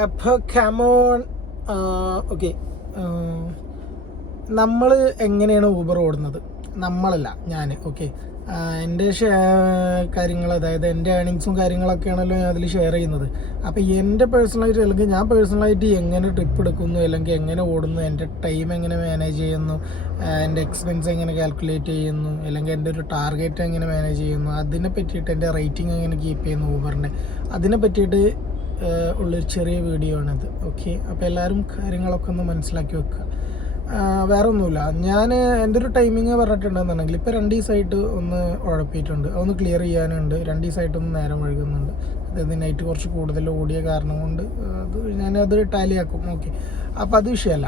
അപ്പോൾ come on. Okay, നമ്മൾ എങ്ങനെയാണ് ഊബർ ഓടുന്നത്? നമ്മളല്ല, ഞാൻ. ഓക്കെ, എൻ്റെ കാര്യങ്ങൾ, അതായത് എൻ്റെ ഏണിങ്സും കാര്യങ്ങളൊക്കെയാണല്ലോ ഞാൻ അതിൽ ഷെയർ ചെയ്യുന്നത്. അപ്പോൾ എൻ്റെ പേഴ്സണലായിട്ട്, അല്ലെങ്കിൽ ഞാൻ പേഴ്സണലായിട്ട് എങ്ങനെ ട്രിപ്പ് എടുക്കുന്നു, അല്ലെങ്കിൽ എങ്ങനെ ഓടുന്നു, എൻ്റെ ടൈം എങ്ങനെ മാനേജ് ചെയ്യുന്നു, എൻ്റെ എക്സ്പെൻസ് എങ്ങനെ കാൽക്കുലേറ്റ് ചെയ്യുന്നു, അല്ലെങ്കിൽ എൻ്റെ ഒരു ടാർഗറ്റ് എങ്ങനെ മാനേജ് ചെയ്യുന്നു, അതിനെ പറ്റിയിട്ട് എൻ്റെ റേറ്റിംഗ് എങ്ങനെ കീപ്പ് ചെയ്യുന്നു ഊബറിൻ്റെ, അതിനെ പറ്റിയിട്ട് ഉള്ളൊരു ചെറിയ വീഡിയോ ആണിത്. ഓക്കെ, അപ്പോൾ എല്ലാവരും കാര്യങ്ങളൊക്കെ ഒന്ന് മനസ്സിലാക്കി വെക്കുക. വേറെ ഒന്നുമില്ല, ഞാൻ എൻ്റെ ഒരു ടൈമിങ് പറഞ്ഞിട്ടുണ്ടെന്നുണ്ടെങ്കിൽ ഇപ്പോൾ 2 ദിവസമായിട്ട് ഒന്ന് ഉഴപ്പിയിട്ടുണ്ട്, അതൊന്ന് ക്ലിയർ ചെയ്യാനുണ്ട്. 2 ദിവസമായിട്ടൊന്ന് നേരം വഴുകുന്നുണ്ട്. അതായത് നൈറ്റ് കുറച്ച് കൂടുതൽ ഓടിയ കാരണം കൊണ്ട് ഞാനത് ടാലിയാക്കും. ഓക്കെ, അപ്പോൾ അത് വിഷയമല്ല.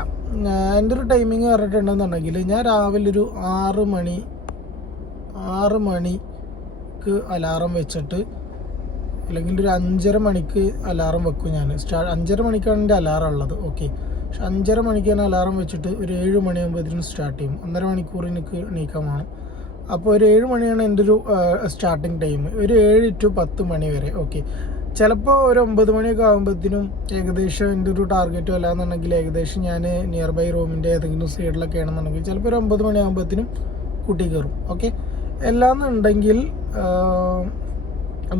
എൻ്റെ ഒരു ടൈമിങ് പറഞ്ഞിട്ടുണ്ടെന്നുണ്ടെങ്കിൽ ഞാൻ രാവിലെ ഒരു 6 മണിക്ക് അലാറം വെച്ചിട്ട്, അല്ലെങ്കിൽ ഒരു 5:30 മണിക്ക് അലാറം വെക്കും. ഞാൻ 5:30 മണിക്കാണ് എൻ്റെ അലാറം ഉള്ളത്. ഓക്കെ, പക്ഷെ 5:30 മണിക്ക് തന്നെ അലാറം വെച്ചിട്ട് ഒരു 7 മണിയാകുമ്പോഴത്തേനും സ്റ്റാർട്ട് ചെയ്യും. 1.5 മണിക്കൂർ എനിക്ക് എണീക്കാൻ വേണം. അപ്പോൾ ഒരു 7 മണിയാണ് എൻ്റെ ഒരു സ്റ്റാർട്ടിങ് ടൈം, ഒരു 7 to 10 മണി വരെ. ഓക്കെ, ചിലപ്പോൾ ഒരു 9 മണിയൊക്കെ ആകുമ്പോഴത്തേനും ഏകദേശം എൻ്റെ ഒരു ടാർഗറ്റോ അല്ലാന്നുണ്ടെങ്കിൽ ഏകദേശം ഞാൻ നിയർ ബൈ റൂമിൻ്റെ ഏതെങ്കിലും സൈഡിലൊക്കെ ആണെന്നുണ്ടെങ്കിൽ ചിലപ്പോൾ ഒരു 9 മണി ആകുമ്പോഴത്തേനും കുട്ടി കയറും. ഓക്കെ, എല്ലാന്നുണ്ടെങ്കിൽ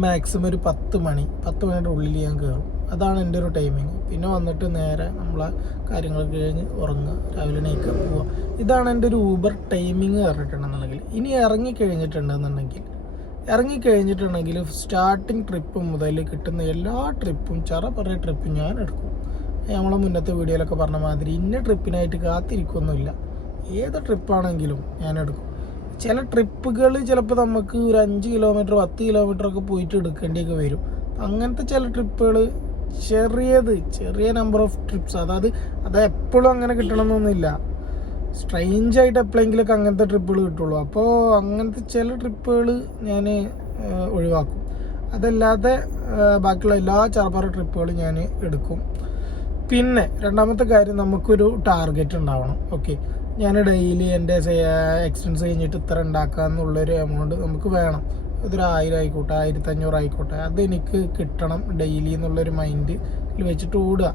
മാക്സിമം ഒരു 10 മണിയുടെ ഉള്ളിൽ ഞാൻ കയറും. അതാണ് എൻ്റെ ഒരു ടൈമിങ്. പിന്നെ വന്നിട്ട് നേരെ നമ്മളെ കാര്യങ്ങളൊക്കെ കഴിഞ്ഞ് ഉറങ്ങുക, രാവിലെ എണീക്കുക, പോവുക. ഇതാണ് എൻ്റെ ഒരു ഊബർ ടൈമിങ് പറഞ്ഞിട്ടുണ്ടെന്നുണ്ടെങ്കിൽ. ഇനി ഇറങ്ങിക്കഴിഞ്ഞിട്ടുണ്ടെങ്കിൽ സ്റ്റാർട്ടിങ് ട്രിപ്പ് മുതൽ കിട്ടുന്ന എല്ലാ ട്രിപ്പും, പറഞ്ഞ ട്രിപ്പും ഞാൻ എടുക്കും. നമ്മളെ മുന്നത്തെ വീഡിയോയിലൊക്കെ പറഞ്ഞ മാതിരി ഇന്ന ട്രിപ്പിനായിട്ട് കാത്തിരിക്കൊന്നുമില്ല. ഏത് ട്രിപ്പാണെങ്കിലും ഞാൻ എടുക്കും. ചില ട്രിപ്പുകൾ ചിലപ്പോൾ നമുക്ക് ഒരു 5 കിലോമീറ്റർ 10 കിലോമീറ്റർ ഒക്കെ പോയിട്ട് എടുക്കേണ്ടിയൊക്കെ വരും. അങ്ങനത്തെ ചില ട്രിപ്പുകൾ, ചെറിയ നമ്പർ ഓഫ് ട്രിപ്സ്, അത് എപ്പോഴും അങ്ങനെ കിട്ടണമെന്നൊന്നുമില്ല. സ്ട്രെയിഞ്ചായിട്ട് എപ്പോഴെങ്കിലൊക്കെ അങ്ങനത്തെ ട്രിപ്പുകൾ കിട്ടുള്ളൂ. അപ്പോൾ അങ്ങനത്തെ ചില ട്രിപ്പുകൾ ഞാൻ ഒഴിവാക്കും. അതല്ലാതെ ബാക്കിയുള്ള എല്ലാ ചാർപ്പാറ ട്രിപ്പുകളും ഞാൻ എടുക്കും. പിന്നെ രണ്ടാമത്തെ കാര്യം, നമുക്കൊരു ടാർഗറ്റ് ഉണ്ടാവണം. ഓക്കെ, ഞാൻ ഡെയിലി എൻ്റെ എക്സ്പെൻസ് കഴിഞ്ഞിട്ട് ഇത്ര ഉണ്ടാക്കുക എന്നുള്ളൊരു എമൗണ്ട് നമുക്ക് വേണം. അതൊരു 1000 ആയിക്കോട്ടെ, 1500 ആയിക്കോട്ടെ, അതെനിക്ക് കിട്ടണം ഡെയിലി എന്നുള്ളൊരു മൈൻഡിൽ വെച്ചിട്ട് ഓടുക.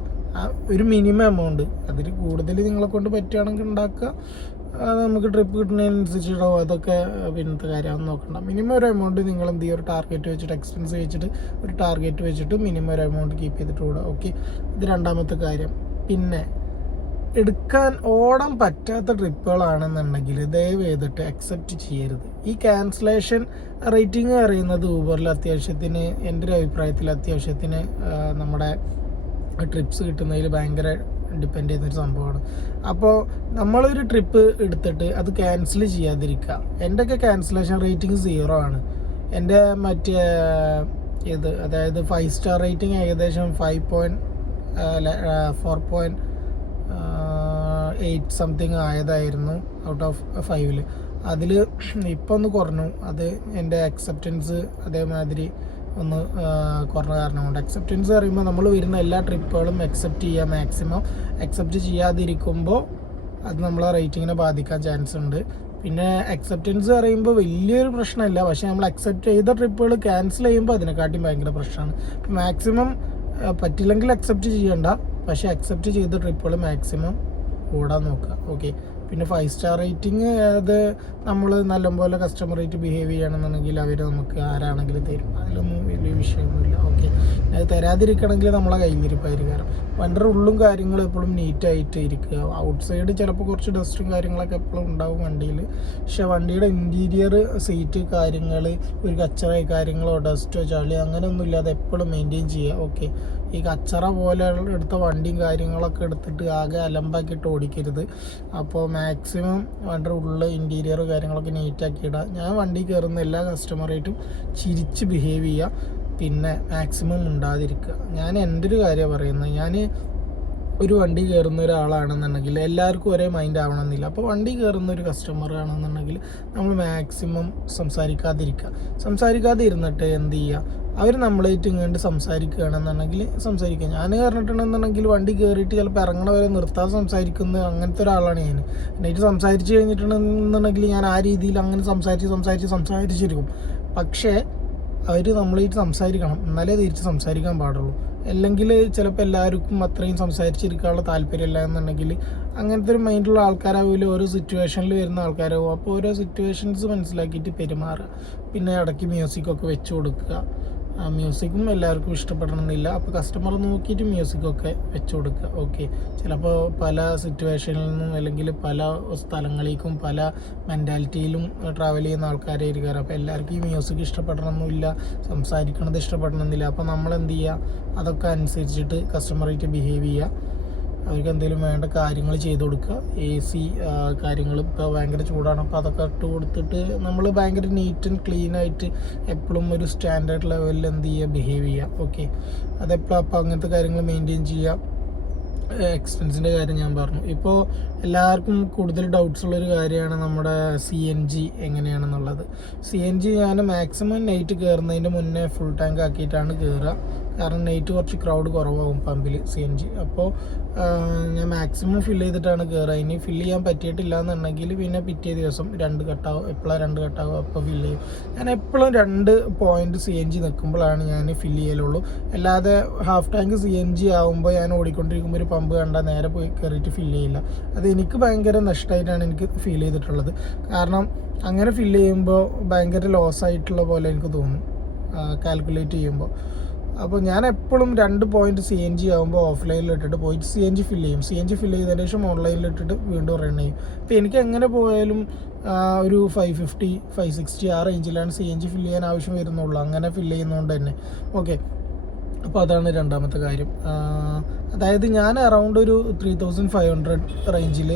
ഒരു മിനിമം എമൗണ്ട്, അതിൽ കൂടുതൽ നിങ്ങളെ കൊണ്ട് പറ്റുകയാണെങ്കിൽ ഉണ്ടാക്കുക. നമുക്ക് ട്രിപ്പ് കിട്ടുന്നതിനനുസരിച്ചിട്ടോ, അതൊക്കെ പിന്നത്തെ കാര്യം നോക്കണ്ട. മിനിമം ഒരു എമൗണ്ട് നിങ്ങൾ എന്ത് ചെയ്യുക, ഒരു ടാർഗറ്റ് വെച്ചിട്ട്, എക്സ്പെൻസ് വെച്ചിട്ട് ഒരു ടാർഗറ്റ് വെച്ചിട്ട് മിനിമം ഒരു എമൗണ്ട് കീപ്പ് ചെയ്തിട്ട് ഓടുക. ഓക്കെ, ഇത് രണ്ടാമത്തെ കാര്യം. പിന്നെ ഓടാൻ പറ്റാത്ത ട്രിപ്പുകളാണെന്നുണ്ടെങ്കിൽ ദയവ് ചെയ്തിട്ട് അക്സെപ്റ്റ് ചെയ്യരുത്. ഈ ക്യാൻസലേഷൻ റേറ്റിംഗ് അറിയുന്നത് ഊബറിൽ അത്യാവശ്യത്തിന്, എൻ്റെ ഒരു അഭിപ്രായത്തിൽ അത്യാവശ്യത്തിന് നമ്മുടെ ട്രിപ്സ് കിട്ടുന്നതിൽ ഭയങ്കര ഡിപ്പെൻഡ് ചെയ്യുന്നൊരു സംഭവമാണ്. അപ്പോൾ നമ്മളൊരു ട്രിപ്പ് എടുത്തിട്ട് അത് ക്യാൻസൽ ചെയ്യാതിരിക്കുക. എൻ്റെയൊക്കെ ക്യാൻസലേഷൻ റേറ്റിംഗ് 0 ആണ്. എൻ്റെ അതായത് 5 സ്റ്റാർ റേറ്റിംഗ് ഏകദേശം 4.8 സംതിങ് ആയതായിരുന്നു ഔട്ട് ഓഫ് 5. അതിൽ ഇപ്പോൾ ഒന്ന് കുറഞ്ഞു. അത് എൻ്റെ അക്സെപ്റ്റൻസ് അതേമാതിരി ഒന്ന് കുറഞ്ഞ കാരണം കൊണ്ട്. അക്സെപ്റ്റൻസ് പറയുമ്പോൾ നമ്മൾ വരുന്ന എല്ലാ ട്രിപ്പുകളും മാക്സിമം അക്സെപ്റ്റ് ചെയ്യാതിരിക്കുമ്പോൾ അത് നമ്മളെ റേറ്റിങ്ങിനെ ബാധിക്കാൻ ചാൻസ് ഉണ്ട്. പിന്നെ അക്സെപ്റ്റൻസ് പറയുമ്പോൾ വലിയൊരു പ്രശ്നമില്ല, പക്ഷേ നമ്മൾ അക്സെപ്റ്റ് ചെയ്ത ട്രിപ്പുകൾ ക്യാൻസൽ ചെയ്യുമ്പോൾ അതിനെക്കാട്ടിയും ഭയങ്കര പ്രശ്നമാണ്. മാക്സിമം പറ്റില്ലെങ്കിൽ അക്സെപ്റ്റ് ചെയ്യണ്ട, പക്ഷേ അക്സെപ്റ്റ് ചെയ്ത ട്രിപ്പുകൾ മാക്സിമം ഓടാൻ നോക്കുക. ഓക്കെ, പിന്നെ 5 സ്റ്റാർ റേറ്റിംഗ്, അത് നമ്മൾ നല്ലപോലെ കസ്റ്റമറായിട്ട് ബിഹേവ് ചെയ്യണമെന്നുണ്ടെങ്കിൽ അവർ നമുക്ക് ആരാണെങ്കിലും തരും. അതിലൊന്നും വലിയ വിഷയമൊന്നുമില്ല. ഓക്കെ, അത് തരാതിരിക്കണമെങ്കിൽ നമ്മളെ കയ്യിലിരിപ്പായിരിക്കും. കാരണം വണ്ടിയുടെ ഉള്ളും കാര്യങ്ങളും എപ്പോഴും നീറ്റായിട്ട് ഇരിക്കുക. ഔട്ട് സൈഡ് ചിലപ്പോൾ കുറച്ച് ഡസ്റ്റും കാര്യങ്ങളൊക്കെ എപ്പോഴും ഉണ്ടാവും വണ്ടിയിൽ. പക്ഷേ വണ്ടിയുടെ ഇൻറ്റീരിയർ, സീറ്റ് കാര്യങ്ങൾ, ഒരു കച്ചറ കാര്യങ്ങളോ ഡസ്റ്റോ ചളി അങ്ങനെയൊന്നും ഇല്ലാതെ എപ്പോഴും മെയിൻറ്റെയിൻ ചെയ്യുക. ഓക്കെ, ഈ കച്ചറ പോലെ എടുത്ത വണ്ടിയും കാര്യങ്ങളൊക്കെ എടുത്തിട്ട് ആകെ അലമ്പാക്കിയിട്ട് ഓടിക്കരുത്. അപ്പോൾ മാക്സിമം വണ്ടിയുടെ ഉള്ളിൽ ഇൻറ്റീരിയർ കാര്യങ്ങളൊക്കെ നീറ്റാക്കി ഇടുക. ഞാൻ വണ്ടി കയറുന്ന എല്ലാ കസ്റ്റമറായിട്ടും ചിരിച്ച് ബിഹേവ് ചെയ്യുക. പിന്നെ മാക്സിമം ഉണ്ടാതിരിക്കുക. ഞാൻ എൻ്റെ ഒരു കാര്യമാണ് പറയുന്നത്. ഞാൻ ഒരു വണ്ടി കയറുന്ന ഒരാളാണെന്നുണ്ടെങ്കിൽ എല്ലാവർക്കും ഒരേ മൈൻഡ് ആവണമെന്നില്ല. അപ്പോൾ വണ്ടി കയറുന്ന ഒരു കസ്റ്റമർ ആണെന്നുണ്ടെങ്കിൽ നമ്മൾ മാക്സിമം സംസാരിക്കാതെ ഇരുന്നിട്ട് എന്ത് ചെയ്യുക, അവർ നമ്മളായിട്ട് ഇങ്ങോട്ട് സംസാരിക്കുകയാണെന്നുണ്ടെങ്കിൽ സംസാരിക്കുക. ഞാൻ കയറിയിട്ടുണ്ടെന്നുണ്ടെങ്കിൽ വണ്ടി കയറിയിട്ട് ചിലപ്പോൾ ഇറങ്ങണ വരെ നിർത്താതെ സംസാരിക്കുന്ന അങ്ങനത്തെ ഒരാളാണ് ഞാൻ. എന്നിട്ട് സംസാരിച്ച് കഴിഞ്ഞിട്ടുണ്ടെന്നുണ്ടെങ്കിൽ ഞാൻ ആ രീതിയിൽ അങ്ങനെ സംസാരിച്ചിരിക്കും. പക്ഷേ അവർ നമ്മളായിട്ട് സംസാരിക്കണം, എന്നാലേ തിരിച്ച് സംസാരിക്കാൻ പാടുള്ളൂ. അല്ലെങ്കിൽ ചിലപ്പോൾ എല്ലാവർക്കും അത്രയും സംസാരിച്ചിരിക്കാനുള്ള താല്പര്യമില്ല എന്നുണ്ടെങ്കിൽ അങ്ങനത്തെ ഒരു മൈൻഡുള്ള ആൾക്കാരാവില്ല, ഓരോ സിറ്റുവേഷനിൽ വരുന്ന ആൾക്കാരാവും. അപ്പോൾ ഓരോ സിറ്റുവേഷൻസ് മനസ്സിലാക്കിയിട്ട് പെരുമാറുക. പിന്നെ ഇടയ്ക്ക് മ്യൂസിക്കൊക്കെ വെച്ച് കൊടുക്കുക. മ്യൂസിക്കും എല്ലാവർക്കും ഇഷ്ടപ്പെടണമെന്നില്ല, അപ്പോൾ കസ്റ്റമർ നോക്കിയിട്ട് മ്യൂസിക്കൊക്കെ വെച്ച് കൊടുക്കുക. ഓക്കെ, ചിലപ്പോൾ പല സിറ്റുവേഷനിൽ നിന്നും അല്ലെങ്കിൽ പല സ്ഥലങ്ങളിലേക്കും പല മെൻറ്റാലിറ്റിയിലും ട്രാവൽ ചെയ്യുന്ന ആൾക്കാരായിരിക്കും. അപ്പോൾ എല്ലാവർക്കും ഈ മ്യൂസിക് ഇഷ്ടപ്പെടണമെന്നില്ല, സംസാരിക്കണത് ഇഷ്ടപ്പെടണമെന്നില്ല. അപ്പോൾ നമ്മൾ എന്ത് ചെയ്യുക, അതൊക്കെ അനുസരിച്ചിട്ട് കസ്റ്റമറായിട്ട് ബിഹേവ് ചെയ്യുക. അവർക്ക് എന്തെങ്കിലും വേണ്ട കാര്യങ്ങൾ ചെയ്ത് കൊടുക്കുക. AC കാര്യങ്ങൾ ഇപ്പോൾ ഭയങ്കര ചൂടാണ്, അപ്പോൾ അതൊക്കെ ഇട്ട് കൊടുത്തിട്ട് നമ്മൾ ഭയങ്കര നീറ്റ് ആൻഡ് ക്ലീൻ ആയിട്ട് എപ്പോഴും ഒരു സ്റ്റാൻഡേർഡ് ലെവലിൽ എന്ത് ചെയ്യുക, ബിഹേവ് ചെയ്യുക. ഓക്കെ, അതെപ്പോഴും അപ്പോൾ അങ്ങനത്തെ കാര്യങ്ങൾ മെയിൻറ്റെയിൻ ചെയ്യുക. എക്സ്പെൻസിൻ്റെ കാര്യം ഞാൻ പറഞ്ഞു. ഇപ്പോൾ എല്ലാവർക്കും കൂടുതൽ ഡൗട്ട്സ് ഉള്ളൊരു കാര്യമാണ് നമ്മുടെ CNG എങ്ങനെയാണെന്നുള്ളത്. CNG ഞാൻ മാക്സിമം നൈറ്റ് കയറുന്നതിൻ്റെ മുന്നേ ഫുൾ ടാങ്ക് ആക്കിയിട്ടാണ് കയറുക. കാരണം നൈറ്റ് കുറച്ച് ക്രൗഡ് കുറവാകും പമ്പിൽ CNG. അപ്പോൾ ഞാൻ മാക്സിമം ഫില്ല് ചെയ്തിട്ടാണ് കയറുക. ഇനി ഫില്ല് ചെയ്യാൻ പറ്റിയിട്ടില്ല എന്നുണ്ടെങ്കിൽ പിന്നെ പിറ്റേ ദിവസം 2 കട്ടാവും. എപ്പോഴാണ് 2 കട്ടാവും അപ്പോൾ ഫില്ല് ചെയ്യും. ഞാൻ എപ്പോഴും 2 പോയിന്റ് CNG നിൽക്കുമ്പോഴാണ് ഞാൻ ഫില്ല് ചെയ്യലുള്ളൂ. അല്ലാതെ ഹാഫ് ടാങ്ക് CNG ആകുമ്പോൾ ഞാൻ ഓടിക്കൊണ്ടിരിക്കുമ്പോൾ ഒരു പമ്പ് കണ്ടാൽ നേരെ പോയി കയറിയിട്ട് ഫില്ല് ചെയ്യില്ല. അത് എനിക്ക് ഭയങ്കര നഷ്ടമായിട്ടാണ് എനിക്ക് ഫീൽ ചെയ്തിട്ടുള്ളത്. കാരണം അങ്ങനെ ഫില്ല് ചെയ്യുമ്പോൾ ഭയങ്കര ലോസ് ആയിട്ടുള്ള പോലെ എനിക്ക് തോന്നും കാൽക്കുലേറ്റ് ചെയ്യുമ്പോൾ. അപ്പോൾ ഞാൻ എപ്പോഴും 2 പോയിന്റ് CNG ആകുമ്പോൾ ഓഫ്ലൈനിൽ ഇട്ടിട്ട് പോയിട്ട് CNG ഫില്ല് ചെയ്യും. CNG ഫില്ല് ചെയ്തതിന് ശേഷം ഓൺലൈനിൽ ഇട്ടിട്ട് വീണ്ടും റൺ ചെയ്യും. അപ്പോൾ എനിക്ക് എങ്ങനെ പോയാലും ഒരു 550, 560 ആ റേഞ്ചിലാണ് CNG ഫില്ല് ചെയ്യാൻ ആവശ്യം വരുന്നുള്ളൂ, അങ്ങനെ ഫില്ല് ചെയ്യുന്നതുകൊണ്ട് തന്നെ. ഓക്കെ, അപ്പോൾ അതാണ് രണ്ടാമത്തെ കാര്യം. അതായത് ഞാൻ അറൗണ്ട് ഒരു 3500 റേഞ്ചിൽ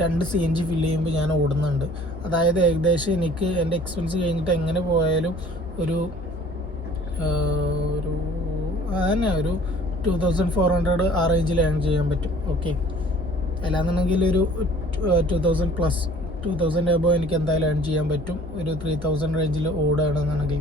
2 CNG ഫില്ല് ചെയ്യുമ്പോൾ ഞാൻ ഓടുന്നുണ്ട്. അതായത് ഏകദേശം എനിക്ക് എൻ്റെ എക്സ്പെൻസ് കഴിഞ്ഞിട്ട് എങ്ങനെ പോയാലും ഒരു 2400 ആ റേഞ്ചിൽ ഏൺ ചെയ്യാൻ പറ്റും. ഓക്കെ, അല്ലാന്നുണ്ടെങ്കിൽ ഒരു 2000 പ്ലസ് 2000 എബോ എനിക്ക് എന്തായാലും ഏൺ ചെയ്യാൻ പറ്റും. ഒരു 3000 റേഞ്ചിൽ ഓടുകയാണെന്നുണ്ടെങ്കിൽ